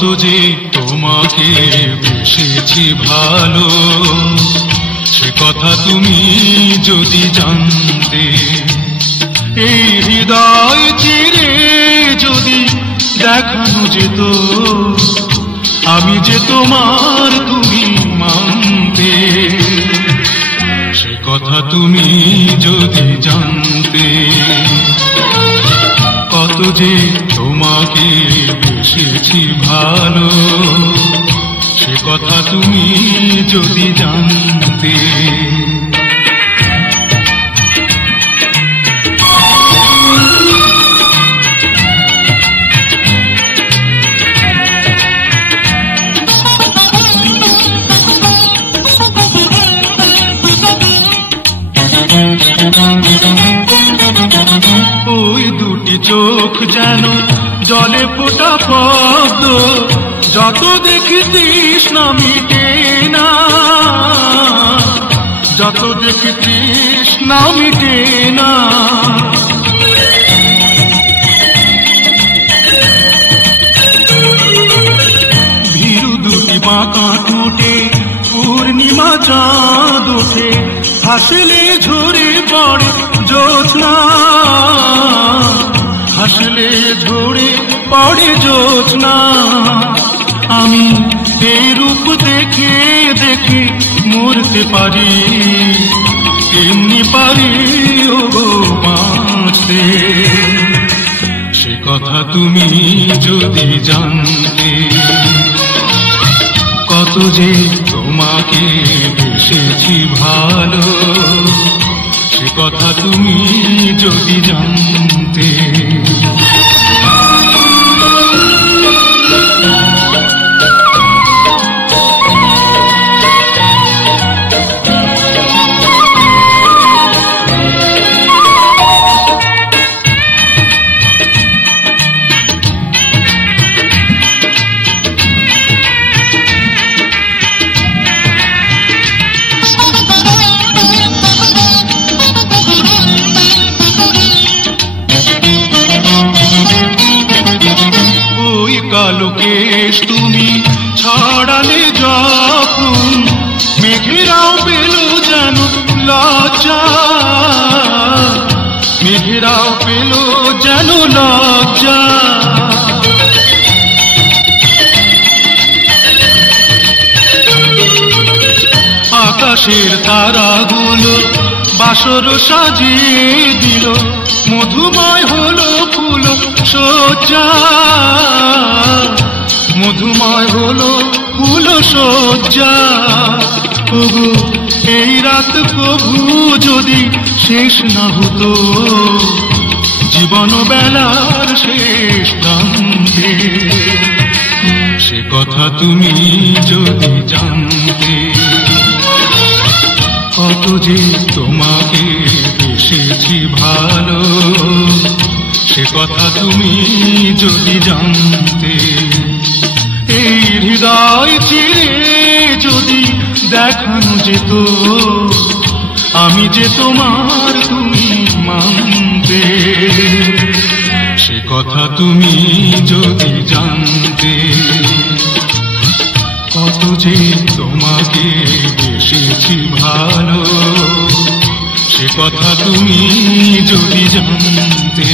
কত যে তোমাকে বেসেছি ভালো, সে কথা তুমি যদি জানতে। এই হৃদয় চিরে যদি দেখানো যেত, আমি যে তোমার তুমি মানতে। সে কথা তুমি যদি জানতে, কত যে তোমাকে বেসেছি ভালো, সে কথা তুমি যদি জানতে। ওই দুটি চোখ যেন জলে ফোটা পদ্ম, যত দেখি তৃষ্ণা মিটে না, যত দেখি তৃষ্ণা মিটে না। ভীরু দুটি বাঁকা ঠোঁটে পূর্ণিমা চাঁদ ওঠে, হাসলে ঝরে পড়ে জ্যোৎস্না, হাসলে ঝরে পড়ে জ্যোৎস্না। আমি এই রূপ দেখে দেখে মরতে পারি, এমনি পারি ও গো বাঁচতে। সে কথা তুমি যদি জানতে, কত যে তোমাকে বেসেছি ভালো, সে কথা তুমি যদি জানতে। কালো কেশ তুমি ছড়ালে যখন, মেঘেরাও পেল যেন লজ্জা, মেঘেরাও পেল যেন লজ্জা। আকাশের তারাগুলো বাসর সাজিয়ে দিল, মধুময় হলো ফুল সজ্জা, মধুময় হলো ফুল সজ্জা। ওগো এই রাত প্রভু যদি শেষ না হতো, জীবন বেলার শেষ প্রান্তে। সে কথা তুমি যদি জানতে, কত যে তোমাকে বেসেছি ভালো, সে কথা তুমি যদি জানতে। এই হৃদয় চিরে যদি দেখানো যেত, আমি যে তোমার তুমি মানতে। সে কথা তুমি যদি জানতে, কত যে তোমাকে বেসেছি ভালো, সে কথা তুমি যদি জানতে।